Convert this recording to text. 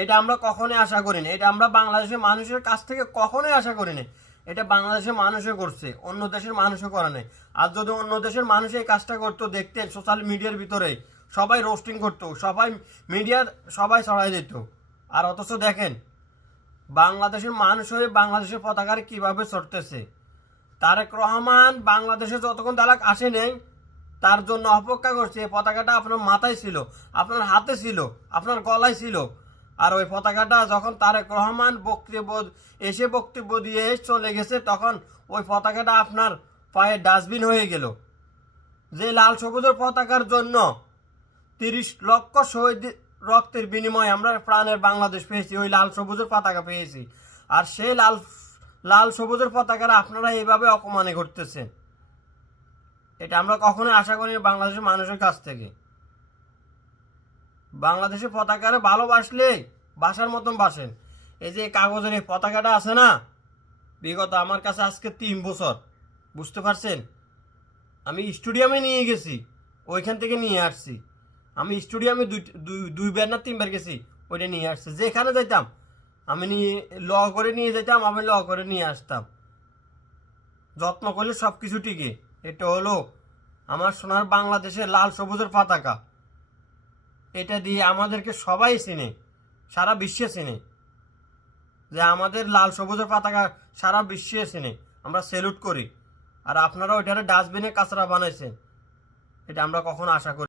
এটা আমরা কখনোই আশা করিনি, এটা আমরা বাংলাদেশের মানুষের কাছ থেকে কখনোই আশা করিনি। এটা বাংলাদেশের মানুষও করছে, অন্য দেশের মানুষও করে নাই। আর যদি অন্য দেশের মানুষ এই কাজটা করতো, দেখতেন সোশ্যাল মিডিয়ার ভিতরে সবাই রোস্টিং করতো, সবাই মিডিয়ার সবাই ছড়াই দিত। আর অথচ দেখেন বাংলাদেশের মানুষ হয়ে বাংলাদেশের পতাকার কিভাবে চড়তেছে। তারেক রহমান বাংলাদেশে যতক্ষণ তালাক আসে নেই তার জন্য অপেক্ষা করছে। এই পতাকাটা আপনার মাথায় ছিল, আপনার হাতে ছিল, আপনার গলায় ছিল। আর ওই পতাকাটা যখন তারেক রহমান বক্তব্য দিয়ে চলে গেছে, তখন ওই পতাকাটা আপনার পায়ে ডাস্টবিন হয়ে গেল। যে লাল সবুজের পতাকার জন্য 30 লক্ষ শহীদ রক্তের বিনিময়ে আমরা প্রাণের বাংলাদেশ পেয়েছি, ওই লাল সবুজের পতাকা পেয়েছি। আর সেই লাল সবুজের পতাকার আপনারা এইভাবে অপমানে করতেছেন। এটা আমরা কখনোই আশা করিনি বাংলাদেশের মানুষের কাছ থেকে। বাংলাদেশের পতাকারে ভালোবাসলে বাসার মতন বাসেন। এই যে কাগজের এই পতাকাটা আছে না, বিগত আমার কাছে আজকে 3 বছর, বুঝতে পারছেন? আমি স্টেডিয়ামে নিয়ে গেছি, ওইখান থেকে নিয়ে আসছি। আমি স্টেডিয়ামে দুইবার না 3বার গেছি, ওইটা নিয়ে আসছি। যেখানে যাইতাম আমি ল করে নিয়ে যেতাম, আমি ল করে নিয়ে আসতাম। যত্ন করলে সব কিছু টিকে। এটা হলো আমার সোনার বাংলাদেশের লাল সবুজের পতাকা। এটা দিয়ে আমাদেরকে সবাই চেনে, সারা বিশ্বে চেনে। যে আমাদের লাল সবুজের পতাকা সারা বিশ্বে চেনে, আমরা স্যালুট করি। আর আপনারা ওইটারে ডাস্টবিনে কাঁচরা বানাইছেন, এটা আমরা কখনো আশা করি।